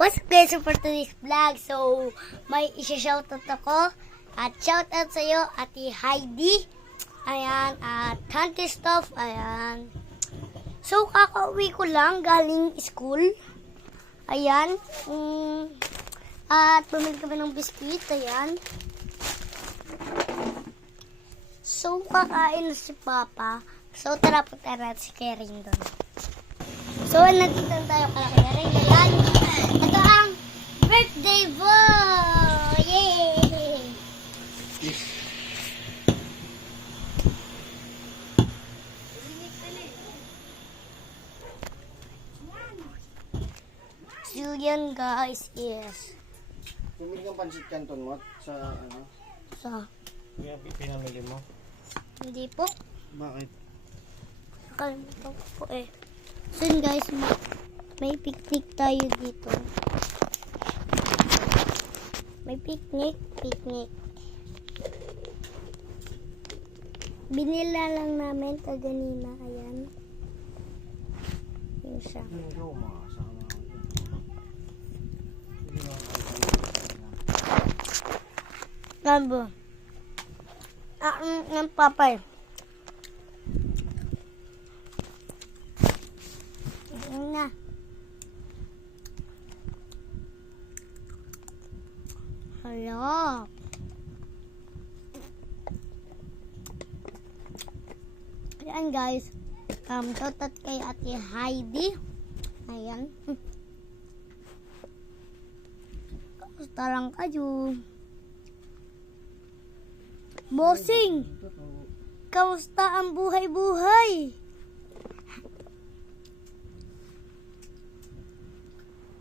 What's up guys for today's vlog? So, may isa-shoutout ako. At shoutout sa'yo, Ate Heidi. Ayan, at Han Christoph. Ayan. So, kakauwi ko lang galing school. Ayan. At bumili kami ng biscuit. Ayan. So, kakain na si Papa. So, tara punta natin si Kering doon. So, nandito tayo kala Kering. Ayan. Ito ang birthday boy! Yay! So, yan guys is Bumili kang pansit canton mo sa ano? sa Yung pinamili mo? hindi po. Bakit? Nakalimutan ko po eh. So yun guys, may picnic tayo dito. May picnic. Binila lang namin kaganina. Ayan. Yun siya. Hindi ko makasama. Gambo. Ng papay. Ayan na. Hello. Ayan guys. Shoutout kay Ate Heidi. Ayan. Kamusta lang kayo? Bossing! Kamusta ang buhay-buhay?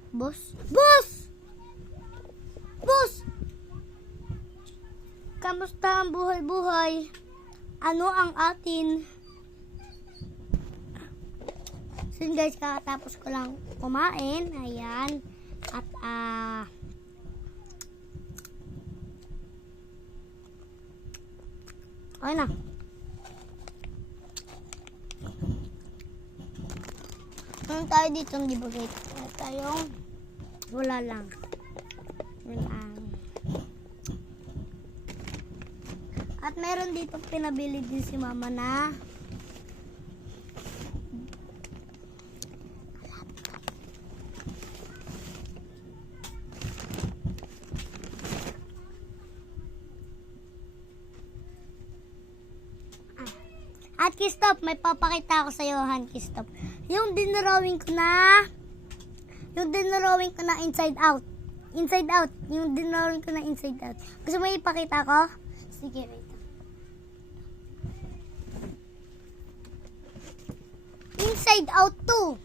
Boss? Boss! Boss! Kamusta ang buhay-buhay? Ano ang atin? So guys, kakatapos ko lang kumain. Ayan. At okay na. Ano tayo dito, di ba guys? Tayong wala lang. At meron dito pinabili din si mama na at Kistop, may papakita ako sa iyo, Han Kistop. Yung dinarawing ko na inside out. Inside out. Yung dinarawing ko na inside out. Gusto mo ipakita ko? Sige, wait. Inside out 2.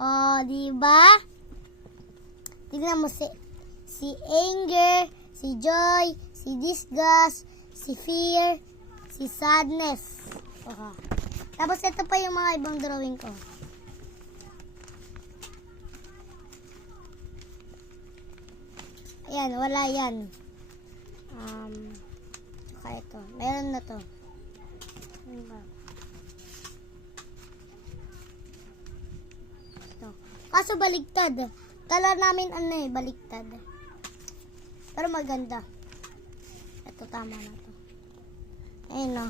Oh, di ba? Tignan mo si anger, si joy, si disgust, si fear, si sadness. Tapos ito pa yung mga ibang drawing ko. Ayan, wala yan. Saka ito. Meron na to. Ano ba? Ito. Kaso baligtad. Kala namin baligtad. Pero maganda. Ito, tama na to. Ayun o.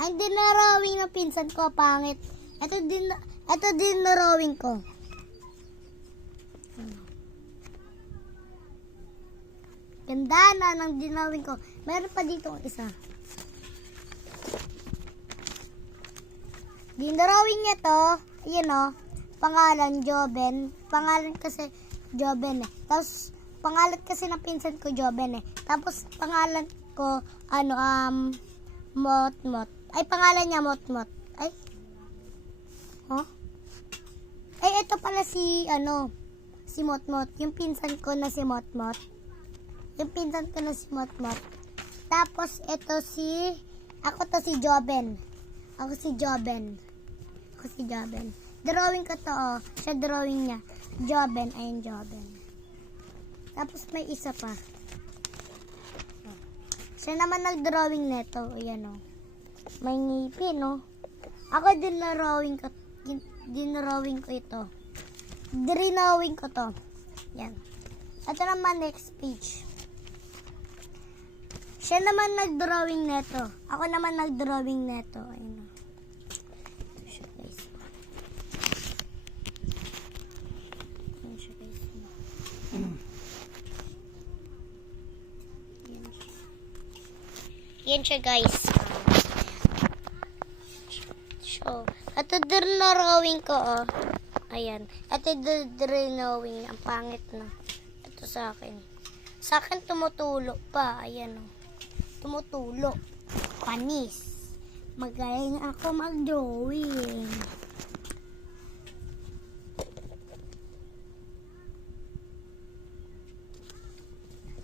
Ang dinarawing na pinsan ko, pangit. Ito din narawing ko. Ganda na ng dinawing ko. Meron pa dito isa. Dinarawing niya to. Ayan o. Pangalan Joben. Pangalan kasi Joben eh. Tapos pangalan kasi ng pinsan ko Joben eh. Tapos pangalan ko Motmot. Ay pangalan niya Motmot. Ay. Huh? Ay ito pala si si Motmot. Yung pinsan ko na si Motmot. Yung pinsan ko na si Motmot. Tapos ito ako to si Joben. Ako si Joben. Drawing ko to, Siya drawing niya. Joben, ayun Joben. Tapos may isa pa. Siya naman nag-drawing neto. Ayan o. May ngipin, no? Ako dinrawing ko ito. Drinawing ko to. Yan. Ito naman next page. Siya naman nag-drawing neto. Ako naman nag-drawing neto. Ayun. Ito siya, guys. Ayun siya, guys. Yan siya, guys. So, ito drawing ko, oh. Ayan. Ito drawing. Ang pangit na. Ito sa akin. Sa akin tumutulo pa. Ayan, oh. Tumutulo. Panis. Magaling ako mag-drawing.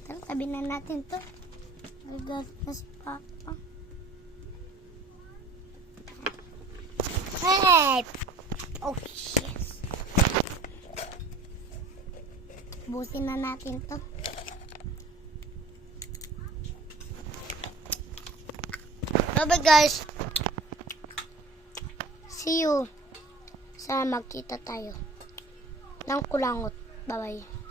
Tara, tabi na natin to. Nagagas pa ako. Hey! Oh, shit. Busin na natin to. Bye guys. See you. Sana magkita tayo ng kulangot. Bye bye.